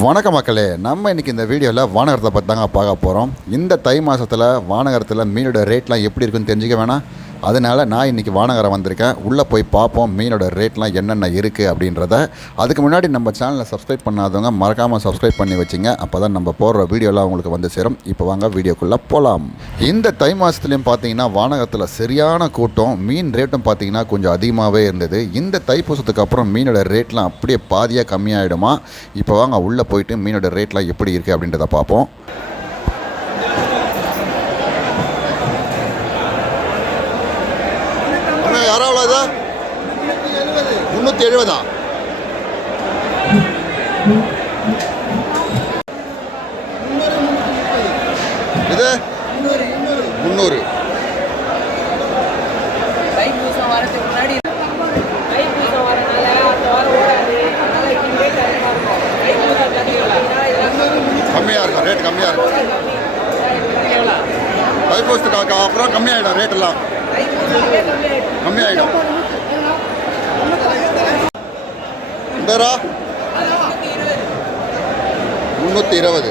வணக்க மக்களே. நம்ம இன்றைக்கி இந்த வீடியோவில் வானகரத்தை பற்றி தாங்க பார்க்க போகிறோம் இந்த தை மாதத்தில் வானகரத்தில் மீனோட ரேட்லாம் எப்படி இருக்குன்னு தெரிஞ்சுக்க வேணாம். அதனால் நான் இன்றைக்கி வானகரம் வந்திருக்கேன். உள்ளே போய் பார்ப்போம் மீனோட ரேட்லாம் என்னென்ன இருக்குது அப்படின்றத. அதுக்கு முன்னாடி நம்ம சேனலை சப்ஸ்கிரைப் பண்ணாதவங்க மறக்காமல் சப்ஸ்கிரைப் பண்ணி வச்சுங்க. அப்போ தான் நம்ம போடுற வீடியோலாம் உங்களுக்கு வந்து சேரும். இப்போ வாங்க வீடியோக்குள்ளே போகலாம் இந்த தை மாதத்துலேயும் பார்த்தீங்கன்னா வானகத்தில் சரியான கூட்டம். மீன் ரேட்டும் பார்த்தீங்கன்னா கொஞ்சம் அதிகமாகவே இருந்தது. இந்த தைப்பூசத்துக்கு அப்புறம் மீனோட ரேட்லாம் அப்படியே பாதியாக கம்மியாயிடுமா? இப்போ வாங்க உள்ளே போயிட்டு மீனோட ரேட்லாம் எப்படி இருக்குது அப்படின்றத பார்ப்போம் யாரோ அவ்வளோதா முந்நூற்றி எழுபதா இது முந்நூறு தைப்பூசம் வரதுக்கு முன்னாடி தைப்பூசம் வரனால அந்த வாரம் ஓடாது அதனால இப்படியே கரெக்டாக இருக்கும். தைப்பூசம் கம்மியாக இருக்கும். ரேட் கம்மியாக இருக்கும். தைப்பூசத்துக்கு அப்புறம் கம்மியாயிடும் ரேட்டெல்லாம் கம்மியாயிடும். கம்மியாயிடும் முந்நூற்றி இருபது.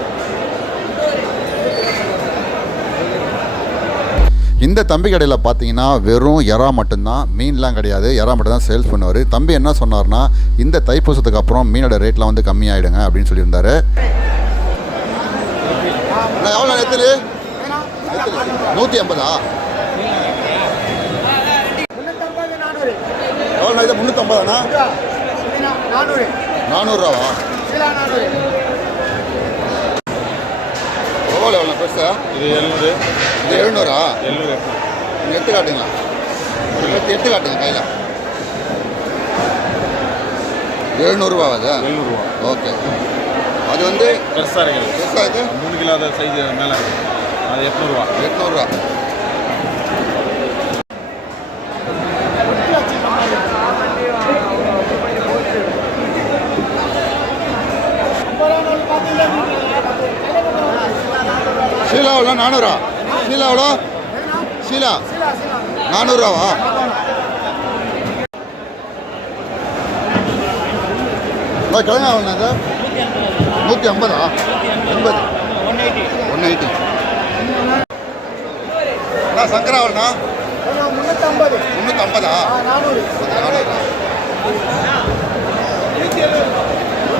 இந்த தம்பி கடையில் பார்த்தீங்கன்னா வெறும் எறா மட்டும்தான் மீன்லாம் கிடையாது. எறா மட்டும் தான் சேல்ஸ் பண்ணுவார். தம்பி என்ன சொன்னார்னா இந்த தைப்பூசத்துக்கு அப்புறம் மீனோட ரேட்லாம் வந்து கம்மியாயிடுங்க அப்படின்னு சொல்லியிருந்தாரு. எவ்வளோ நெத்திலி நூற்றி ஐம்பதா? எவ்வளோ இது முந்நூற்றம்பதாண்ணா நானூறுரூவா? எவ்வளோ எவ்வளோ பெருசா? இது எழுநூறு. இது எழுநூறா? எழுநூறு. நீங்கள் எடுத்து காட்டுங்களா? எடுத்து எடுத்து காட்டுங்க கையில். எழுநூறுவா அது? எழுநூறுவா. ஓகே. அது வந்து பெருசாக இருக்குது. பெருசா இது? மூணு கிலோ சைஸ் மேலே அது எட்நூறுவா. எட்நூறுரூவா ஷீலா எவ்வளோ நானூறா? ஷீலா எவ்வளோ? ஷீலா? நானூறுரூவா கிழங்கா எவ்வளோ இது? நூற்றி ஐம்பதா? எண்பது ஒன் எயிட்டி அண்ணா சங்கரா எவ்வளோண்ணா? முந்நூற்றம்பதா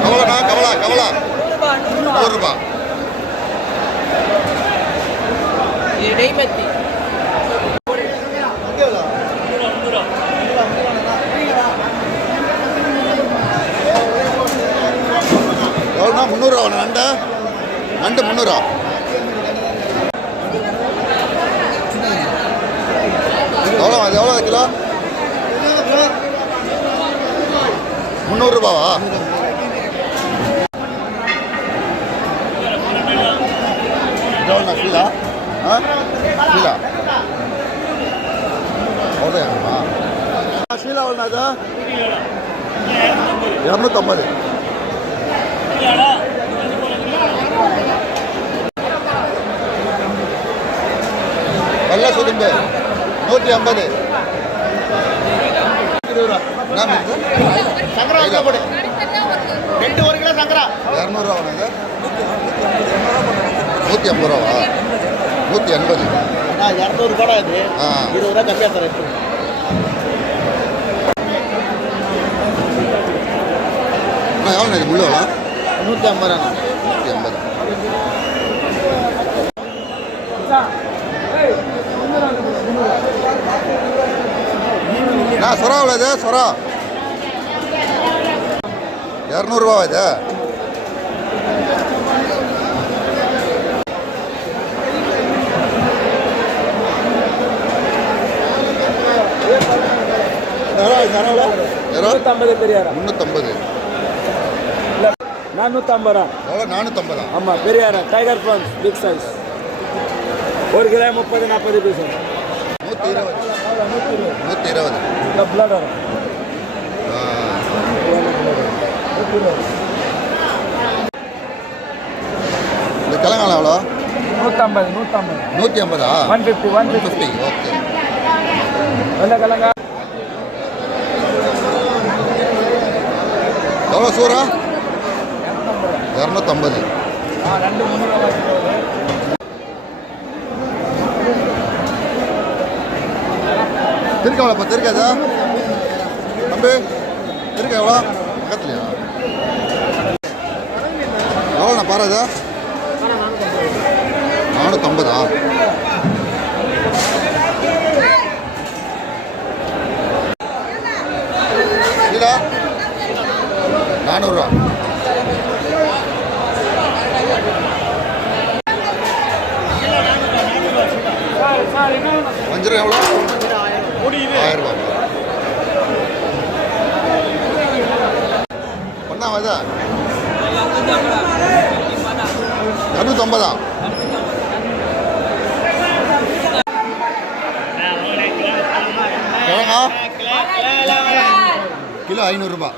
கவலைண்ணா கவலா கவலா. நூறுரூபா. இடைமத்தி. எவ்வளோண்ணா? முந்நூறுரூவா நண்டு? நண்டு முந்நூறுரூவா எவ்வளோ அது எவ்வளோ கிலோ? முந்நூறுரூபாவா இது இரநூத்தம்பது வெள்ளை சுதும்பு நூற்றி ஐம்பது ரெண்டு ஒரு கிலோ சங்கரா இரநூறுவா நூற்றி ஐம்பது ரூபாவா நூற்றி எண்பது இரநூறு கூட இது இருபது ரூபா கம்மியாக தரேன் அண்ணா எவ்வளோ இது முள்ளவா நூற்றி ஐம்பது ரூபா நூற்றி எண்பது அண்ணா சொரா எவ்வளோ இது? சொரா இரநூறுவா இது? நூற்றம்பது நானூற்றம்பது ரூபா நானூற்றம்பதா ஆமாம் பெரியாரா டைகர் ப்ரான்ஸ் பிக் சைஸ் ஒரு கிலோ முப்பது நாற்பது பீஸ் நூற்றி இருபது நூற்றி இருபது இந்த பிளட் வரும். இந்த கிழங்காலம் எவ்வளோ? நூற்றம்பது நூற்றம்பது நூற்றி ஐம்பதா one fifty one fifty. Fifty okay. வெள்ளை கிழங்கா? எவ்வளோ சூறா? இரநூத்தம்பது ஆ ரெண்டு திருக்காதா தம்பி திருக்க எவ்வளோ? பக்கத்துலையா? எவ்வளோண்ணா பாருதா நானூற்றம்பதா இல்லா நானூறுரூவா சார் சார் என்ன வஞ்சிரம் எவ்வளோ? முடியுது. ஆயிரம் ரூபாய் பண்ணா வதா இரநூத்தம்பதா கிழங்கா? கிலோ ஐநூறுரூபா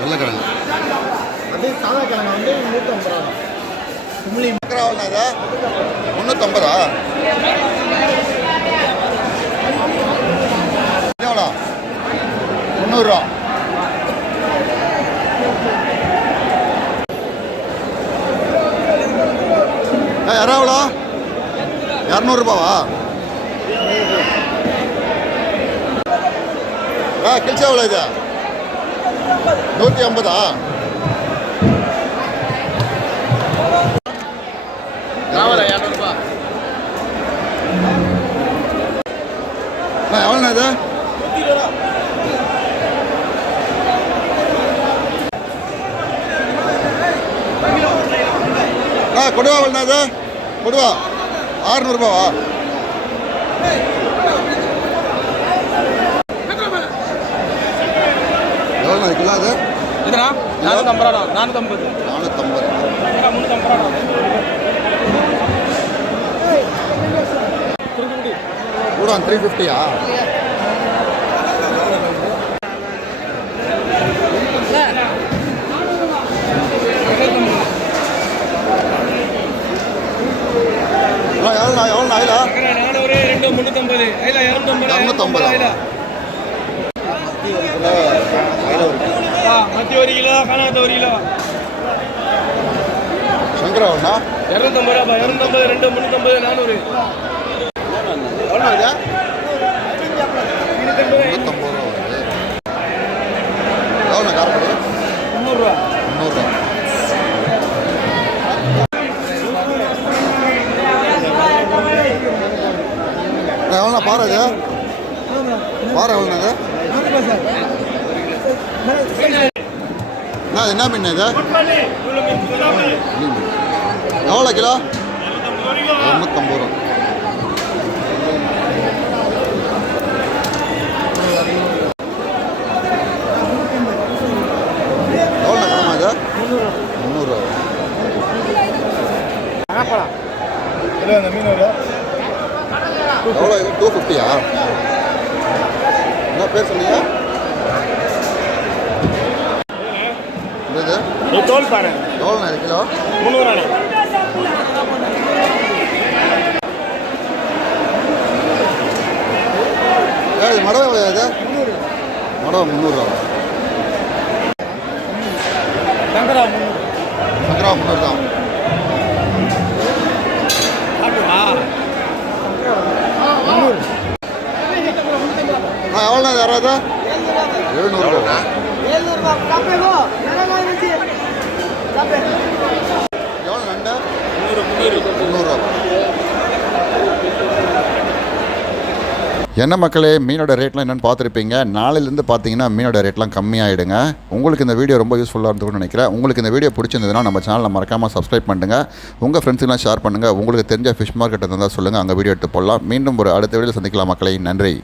வெள்ளைக்கிழங்கு. அதே சாதா கிழங்கு வந்து நூற்றம்பது ரூபா கும்பளி மக்கராவல்னா முந்நூற்றம்பதா எவ்வளோ? முந்நூறுரூவா ஏ எவ்வளோ? இரநூறுபாவா? ஆ கிழிச்சா எவ்வளோ இது? நூற்றி ஐம்பதா? எவ்வளோண்ணா இது? ஆ கொடுவா எவ்வளோண்ணா இது? கொடுவா. ஆறுநூறுபாவா? எவ்வளோண்ணா கிலோ அது? இதுனா நானூற்றம்பது நானூற்றம்பது நானூற்றம்பது முந்நூற்றம்பது ரூபா த்ரீ ஃபிஃப்டியா எவ்வளோ எவ்வளோ ஆயிலா நானூறு ரெண்டு முந்நூற்றம்பது ஐல இரநூத்தம்பது இரநூத்தம்பது ஆயிலா. இருக்கு ஒரு கிலோ காணாத ஒரு கிலோ சங்கரா இரநூத்தம்பது ரூபா இரநூத்தம்பது ரெண்டு முந்நூற்றம்பது நானூறு. எவ்வளோ இது முந்நூற்றம்பது ரூபா வருது. எவ்வளோ காரப்படி முந்நூறுரூவா. முந்நூறுரூவா. எவ்வளோண்ணா பாரு இது? பாரு எவ்வளோண்ணா இது? என்ன மீன் இது? மீன். எவ்வளோ கிலோ? இரநூத்தம்பது ரூபா எவ்வளோ கிழமை இது முந்நூறுரூவா நகைப்பழம் இல்லை அந்த மீன் ஒரு எவ்வளோ இது டூ ஃபிஃப்டியா என்ன பேர் சொன்னீங்க இது நீ தோல் பாரு எவ்வளோண்ணா இது கிலோ? முந்நூறு இது எவ்வளோ முந்நூறுரூவா சங்கரா முந்நூறு. சங்கரா முந்நூறு தான் முந்நூறு ஆ எவ்வளோண்ணா இது யாராவது எழுநூறுபா எவ்வளோ நண்டு முந்நூறுரூவா என்ன மக்களே மீனோட ரேட்லாம் என்னென்னு பார்த்துருப்பீங்க. நாளையிலேருந்து பார்த்தீங்கன்னா மீனோட ரேட்லாம் கம்மியாகிடுங்க உங்களுக்கு இந்த வீடியோ ரொம்ப யூஸ்ஃபுல்லாக இருந்துக்கும்னு நினைக்கிறேன். உங்களுக்கு இந்த வீடியோ பிடிச்சிருந்ததுன்னா நம்ம சேனலை மறக்காமல் சப்ஸ்கிரைப் பண்ணுங்க. உங்கள் ஃப்ரெண்ட்ஸுக்கெல்லாம் ஷேர் பண்ணுங்கள் உங்களுக்கு தெரிஞ்ச ஃபிஷ் மார்க்கெட் இருந்தால் சொல்லுங்கள் அங்கே வீடியோ எடுத்து போடலாம். மீண்டும் ஒரு அடுத்த வீடியோ சந்திக்கலாம் மக்களை. நன்றி.